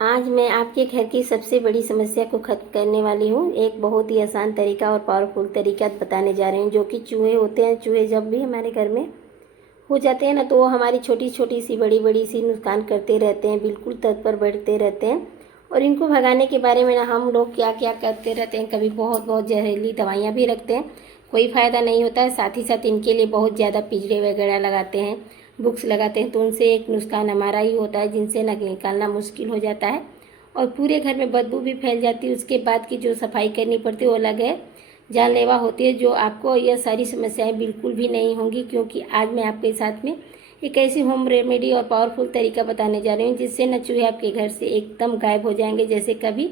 आज मैं आपके घर की सबसे बड़ी समस्या को खत्म करने वाली हूँ। एक बहुत ही आसान तरीका और पावरफुल तरीका बताने जा रही हूँ। जो कि चूहे होते हैं, चूहे जब भी हमारे घर में हो जाते हैं ना, तो वो हमारी छोटी छोटी सी बड़ी बड़ी सी नुकसान करते रहते हैं, बिल्कुल तत्पर बढ़ते रहते हैं। और इनको भगाने के बारे में ना हम लोग क्या क्या करते रहते हैं, कभी बहुत बहुत जहरीली दवाइयाँ भी रखते हैं, कोई फ़ायदा नहीं होता है। साथ ही साथ इनके लिए बहुत ज़्यादा पिंजरे वगैरह लगाते हैं, बुक्स लगाते हैं, तो उनसे एक नुकसान हमारा ही होता है, जिनसे ना निकालना मुश्किल हो जाता है और पूरे घर में बदबू भी फैल जाती है। उसके बाद की जो सफाई करनी पड़ती है वो अलग है, जानलेवा होती है। जो आपको यह सारी समस्याएं बिल्कुल भी नहीं होंगी, क्योंकि आज मैं आपके साथ में एक ऐसी होम रेमेडी और पावरफुल तरीका बताने जा रही हूँ जिससे न चूहे आपके घर से एकदम गायब हो जाएंगे, जैसे कभी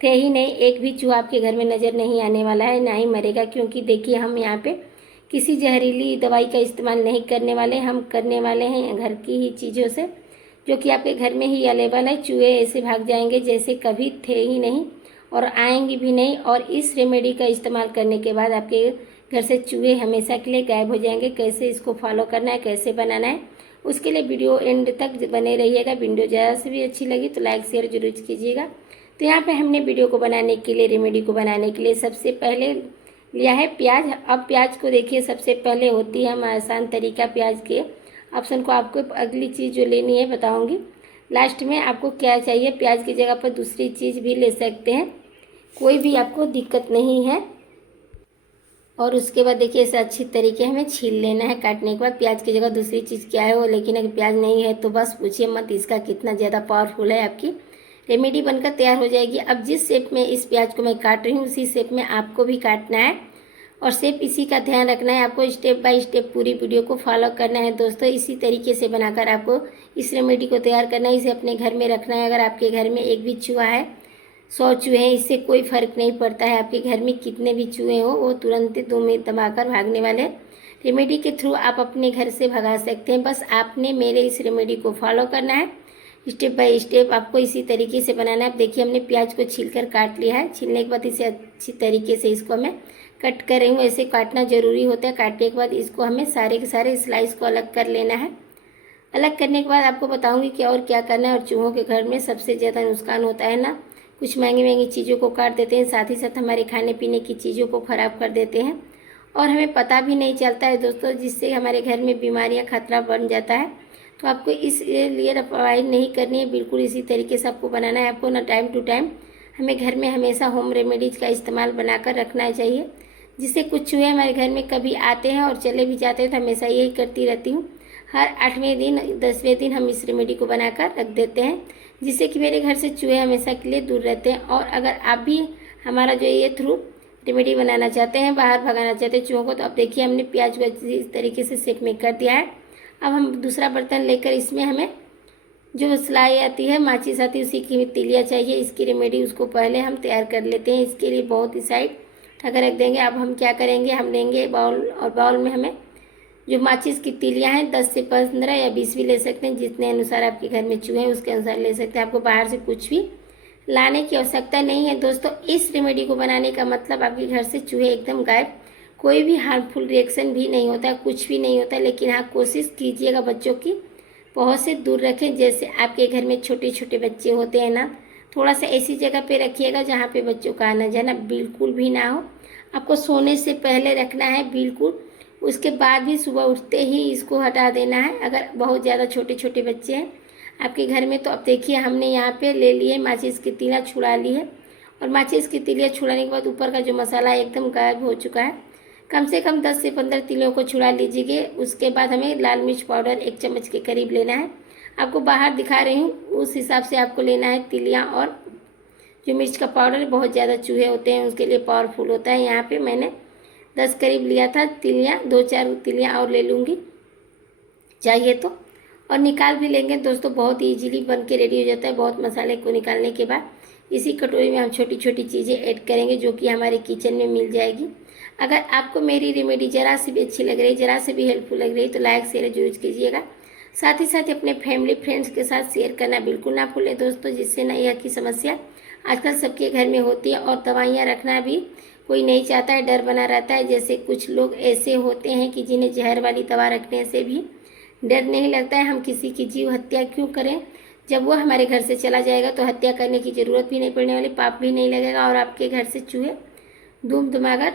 थे ही नहीं। एक भी चूहा आपके घर में नज़र नहीं आने वाला है, ना ही मरेगा। क्योंकि देखिए, हम यहाँ पे किसी जहरीली दवाई का इस्तेमाल नहीं करने वाले, हम करने वाले हैं घर की ही चीज़ों से, जो कि आपके घर में ही अवेलेबल है। चूहे ऐसे भाग जाएंगे जैसे कभी थे ही नहीं और आएंगे भी नहीं। और इस रेमेडी का इस्तेमाल करने के बाद आपके घर से चूहे हमेशा के लिए गायब हो जाएंगे। कैसे इसको फॉलो करना है, कैसे बनाना है, उसके लिए वीडियो एंड तक बने रहिएगा। वीडियो ज़्यादा से भी अच्छी लगी तो लाइक शेयर जरूर कीजिएगा। तो यहाँ पे हमने वीडियो को बनाने के लिए, रेमेडी को बनाने के लिए सबसे पहले लिया है प्याज। अब प्याज को देखिए, सबसे पहले होती है हम आसान तरीका प्याज के ऑप्शन को आपको अगली चीज़ जो लेनी है बताऊंगी लास्ट में। आपको क्या चाहिए, प्याज की जगह पर दूसरी चीज़ भी ले सकते हैं, कोई भी आपको दिक्कत नहीं है। और उसके बाद देखिए, इसे अच्छी तरीके हमें छील लेना है। काटने के बाद प्याज की जगह दूसरी चीज़ क्या है वो, लेकिन अगर प्याज नहीं है तो बस पूछिए मत, इसका कितना ज़्यादा पावरफुल है, आपकी रेमेडी बनकर तैयार हो जाएगी। अब जिस शेप में इस प्याज को मैं काट रही हूँ उसी शेप में आपको भी काटना है और शेप इसी का ध्यान रखना है। आपको स्टेप बाय स्टेप पूरी वीडियो को फॉलो करना है दोस्तों। इसी तरीके से बनाकर आपको इस रेमेडी को तैयार करना है, इसे अपने घर में रखना है। अगर आपके घर में एक भी चूहा है, 100 चूहे हैं, इससे कोई फर्क नहीं पड़ता है। आपके घर में कितने भी चूहे हो, वो तुरंत 2 मिनट दबाकर भागने वाले रेमेडी के थ्रू आप अपने घर से भगा सकते हैं। बस आपने मेरे इस रेमेडी को फॉलो करना है, स्टेप बाय स्टेप आपको इसी तरीके से बनाना है। अब देखिए, हमने प्याज को छीलकर काट लिया है। छीलने के बाद इसे अच्छी तरीके से इसको मैं कट कर रही हूँ। ऐसे काटना जरूरी होता है। काटने के बाद इसको हमें सारे के सारे स्लाइस को अलग कर लेना है। अलग करने के बाद आपको बताऊंगी कि और क्या करना है। और चूहों के घर में सबसे ज़्यादा नुकसान होता है ना, कुछ महंगी महंगी चीज़ों को काट देते हैं, साथ ही साथ हमारे खाने पीने की चीज़ों को ख़राब कर देते हैं और हमें पता भी नहीं चलता है दोस्तों, जिससे हमारे घर में बीमारियां खतरा बन जाता है। तो आपको इसलिए लापरवाही नहीं करनी है, बिल्कुल इसी तरीके से आपको बनाना है। आपको ना टाइम टू टाइम हमें घर में हमेशा होम रेमेडीज़ का इस्तेमाल बनाकर रखना चाहिए, जिससे कुछ चूहे हमारे घर में कभी आते हैं और चले भी जाते हैं। तो हमेशा यही करती रहती हूँ, हर 8वें दिन 10वें दिन हम इस रेमेडी को बनाकर रख देते हैं, जिससे कि मेरे घर से चूहे हमेशा के लिए दूर रहते हैं। और अगर आप भी हमारा जो ये थ्रू रेमेडी बनाना चाहते हैं, बाहर भगाना चाहते हैं चूहों को, तो अब देखिए हमने प्याज को इस तरीके से शेप में कर दिया है। अब हम दूसरा बर्तन लेकर इसमें हमें जो सिलाई आती है, माचिस आती है, उसी की तीलियाँ चाहिए। इसकी रेमेडी उसको पहले हम तैयार कर लेते हैं। इसके लिए बहुत ही साइड ढक रख देंगे। अब हम क्या करेंगे, हम लेंगे बाउल और बाउल में हमें जो माचिस की तीलियाँ हैं 10 से 15 या 20 भी ले सकते हैं, जितने अनुसार आपके घर में चूहे हैं उसके अनुसार ले सकते हैं। आपको बाहर से कुछ भी लाने की आवश्यकता नहीं है दोस्तों। इस रेमेडी को बनाने का मतलब आपके घर से चूहे एकदम गायब, कोई भी हार्मफुल रिएक्शन भी नहीं होता, कुछ भी नहीं होता। लेकिन हाँ, कोशिश कीजिएगा बच्चों की पहुँच से दूर रखें। जैसे आपके घर में छोटे छोटे बच्चे होते हैं ना, थोड़ा सा ऐसी जगह पे रखिएगा जहाँ पे बच्चों का आना जाना बिल्कुल भी ना हो। आपको सोने से पहले रखना है बिल्कुल, उसके बाद भी सुबह उठते ही इसको हटा देना है। अगर बहुत ज़्यादा छोटे छोटे बच्चे हैं आपके घर में, तो अब देखिए हमने यहाँ पे ले लिए माचिस की तीलियाँ, छुड़ा ली है। और माचिस की तीलियाँ छुड़ाने के बाद ऊपर का जो मसाला एकदम गायब हो चुका है। कम से कम 10 से 15 तीलियों को छुड़ा लीजिए। उसके बाद हमें लाल मिर्च पाउडर 1 चम्मच के करीब लेना है। आपको बाहर दिखा रही हूँ, उस हिसाब से आपको लेना है तीलियाँ। और जो मिर्च का पाउडर बहुत ज़्यादा चूहे होते हैं उसके लिए पावरफुल होता है। यहाँ पे मैंने 10 करीब लिया था तीलियाँ, 2-4 तीलियाँ और ले लूँगी चाहिए तो। और निकाल भी लेंगे दोस्तों, बहुत इजीली बन के रेडी हो जाता है। बहुत मसाले को निकालने के बाद इसी कटोरी में हम छोटी छोटी चीज़ें ऐड करेंगे, जो कि हमारे किचन में मिल जाएगी। अगर आपको मेरी रेमेडी ज़रा सी भी अच्छी लग रही, ज़रा से भी हेल्पफुल लग रही, तो लाइक शेयर जरूर कीजिएगा। साथ ही साथ अपने फैमिली फ्रेंड्स के साथ शेयर करना बिल्कुल ना भूलें दोस्तों, जिससे ना यह की समस्या आजकल सबके घर में होती है। और दवाइयाँ रखना भी कोई नहीं चाहता है, डर बना रहता है। जैसे कुछ लोग ऐसे होते हैं कि जिन्हें जहर वाली दवा रखने से भी डर नहीं लगता है। हम किसी की जीव हत्या क्यों करें जब वो हमारे घर से चला जाएगा तो हत्या करने की ज़रूरत भी नहीं पड़ने वाली, पाप भी नहीं लगेगा और आपके घर से चूहे धूम धुमाकर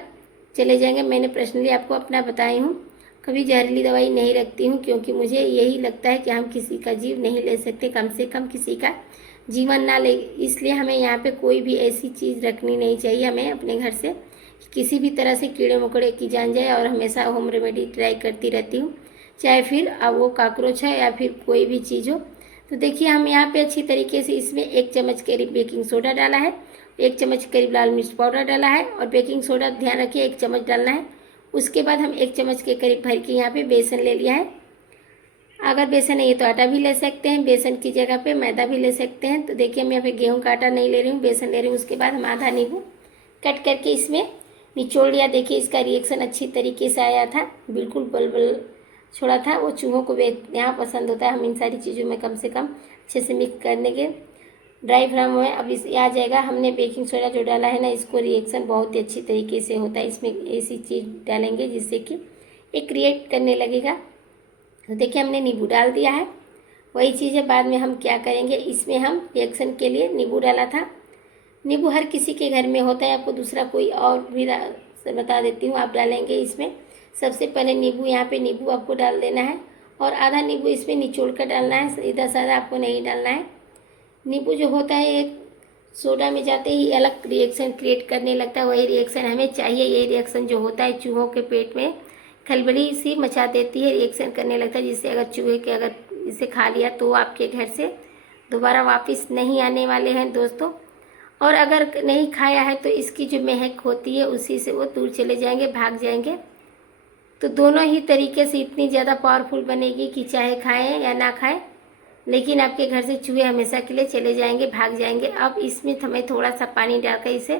चले जाएंगे। मैंने पर्सनली आपको अपना बताई हूँ, कभी जहरीली दवाई नहीं रखती हूँ, क्योंकि मुझे यही लगता है कि हम किसी का जीव नहीं ले सकते, कम से कम किसी का जीवन ना ले। इसलिए हमें यहाँ पे कोई भी ऐसी चीज़ रखनी नहीं चाहिए हमें अपने घर से, किसी भी तरह से कीड़े मकोड़े की जान जाए। और हमेशा होम रेमेडी ट्राई करती रहती हूँ, चाहे फिर अब वो कॉकरोच है या फिर कोई भी चीज़ हो। तो देखिए हम यहाँ पे अच्छी तरीके से इसमें 1 चम्मच करीब बेकिंग सोडा डाला है, 1 चम्मच करीब लाल मिर्च पाउडर डाला है, और बेकिंग सोडा ध्यान रखिए 1 चम्मच डालना है। उसके बाद हम 1 चम्मच के करीब भर के यहाँ पे बेसन ले लिया है। अगर बेसन नहीं है तो आटा भी ले सकते हैं, बेसन की जगह पे मैदा भी ले सकते हैं। तो देखिए हम यहाँ पे गेहूं का आटा नहीं ले रही हूँ, बेसन ले रही हूँ। उसके बाद हम आधा नींबू कट करके इसमें निचोड़ लिया। देखिए इसका रिएक्शन अच्छी तरीके से आया था, बिल्कुल बल छोड़ा था। वो चूहों को यहाँ पसंद होता है। हम इन सारी चीज़ों में कम से कम अच्छे से मिक्स करने के ड्राई फ्राई में अब इस आ जाएगा। हमने बेकिंग सोडा जो डाला है ना, इसको रिएक्शन बहुत ही अच्छी तरीके से होता है। इसमें ऐसी चीज़ डालेंगे जिससे कि एक क्रिएट करने लगेगा। तो देखिए हमने नींबू डाल दिया है, वही चीज़ है। बाद में हम क्या करेंगे, इसमें हम रिएक्शन के लिए नींबू डाला था। नींबू हर किसी के घर में होता है, आपको दूसरा कोई और भी बता देती हूँ। आप डालेंगे इसमें सबसे पहले नींबू, यहाँ पे नींबू आपको डाल देना है और आधा नींबू इसमें निचोड़ कर डालना है, सीधा साधा आपको नहीं डालना है। नींबू जो होता है एक सोडा में जाते ही अलग रिएक्शन क्रिएट करने लगता है, वही रिएक्शन हमें चाहिए। ये रिएक्शन जो होता है चूहों के पेट में खलबली सी मचा देती है, रिएक्शन करने लगता है, जिससे अगर चूहे के अगर इसे खा लिया तो आपके घर से दोबारा वापस नहीं आने वाले हैं दोस्तों। और अगर नहीं खाया है तो इसकी जो महक होती है उसी से वो दूर चले जाएंगे, भाग जाएंगे। तो दोनों ही तरीके से इतनी ज़्यादा पावरफुल बनेगी कि चाहे खाएं या ना खाएं, लेकिन आपके घर से चूहे हमेशा के लिए चले जाएंगे, भाग जाएंगे। अब इसमें हमें थोड़ा सा पानी डालकर इसे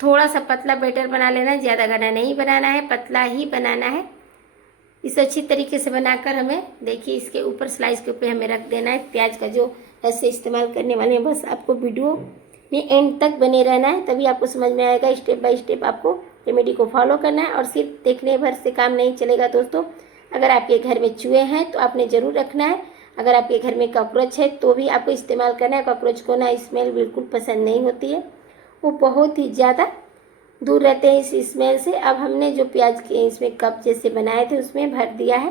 थोड़ा सा पतला बैटर बना लेना है, ज़्यादा गाढ़ा नहीं बनाना है, पतला ही बनाना है। इसे अच्छी तरीके से बनाकर हमें देखिए इसके ऊपर स्लाइस के ऊपर हमें रख देना है प्याज का, जो ऐसे इस्तेमाल करने वाले हैं। बस आपको वीडियो में एंड तक बने रहना है, तभी आपको समझ में आएगा। स्टेप बाय स्टेप आपको रेमेडी को फॉलो करना है और सिर्फ देखने भर से काम नहीं चलेगा दोस्तों। अगर आपके घर में चूहे हैं तो आपने ज़रूर रखना है। अगर आपके घर में कॉकरोच है तो भी आपको इस्तेमाल करना है। कॉकरोच को ना स्मेल बिल्कुल पसंद नहीं होती है, वो बहुत ही ज़्यादा दूर रहते हैं इस स्मेल से। अब हमने जो प्याज के इसमें कप जैसे बनाए थे उसमें भर दिया है।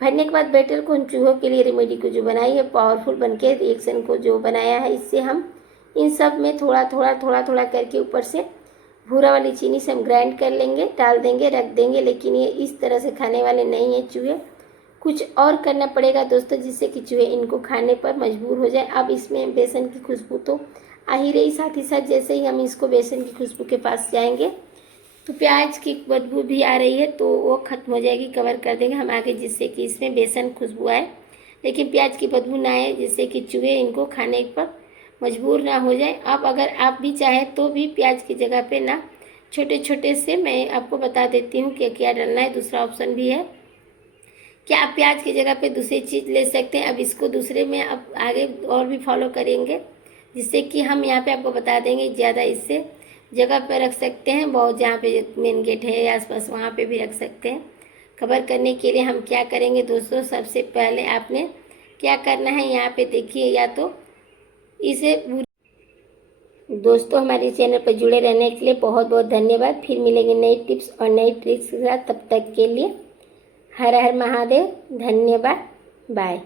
भरने के बाद बैटर को उन चूहों के लिए रेमेडी को जो बनाई है पावरफुल बनके रिएक्शन को जो बनाया है, इससे हम इन सब में थोड़ा थोड़ा करके ऊपर से भूरा वाली चीनी से हम ग्राइंड कर लेंगे, डाल देंगे, रख देंगे। लेकिन ये इस तरह से खाने वाले नहीं है चूहे, कुछ और करना पड़ेगा दोस्तों, जिससे कि चूहे इनको खाने पर मजबूर हो जाए। अब इसमें बेसन की खुशबू तो आ ही रही, साथ ही साथ जैसे ही हम इसको बेसन की खुशबू के पास जाएंगे तो प्याज की बदबू भी आ रही है, तो वो ख़त्म हो जाएगी, कवर कर देंगे हम आगे, जिससे कि इसमें बेसन खुशबू आए लेकिन प्याज की बदबू ना आए, जिससे कि चूहे इनको खाने पर मजबूर ना हो जाए। अब अगर आप भी चाहें तो भी प्याज की जगह पे ना छोटे छोटे से मैं आपको बता देती हूँ कि क्या डालना है। दूसरा ऑप्शन भी है कि आप प्याज की जगह पे दूसरी चीज़ ले सकते हैं। अब इसको दूसरे में अब आगे और भी फॉलो करेंगे, जिससे कि हम यहाँ पे आपको बता देंगे। ज़्यादा इससे जगह पर रख सकते हैं, बहुत जहाँ पे मेन गेट है आसपास वहाँ पे भी रख सकते हैं। कवर करने के लिए हम क्या करेंगे दोस्तों, सबसे पहले आपने क्या करना है, यहाँ पे देखिए, या तो इसे दोस्तों हमारे चैनल पर जुड़े रहने के लिए बहुत बहुत धन्यवाद। फिर मिलेंगे नई टिप्स और नई ट्रिक्स के साथ, तब तक के लिए हर हर महादेव, धन्यवाद, बाय।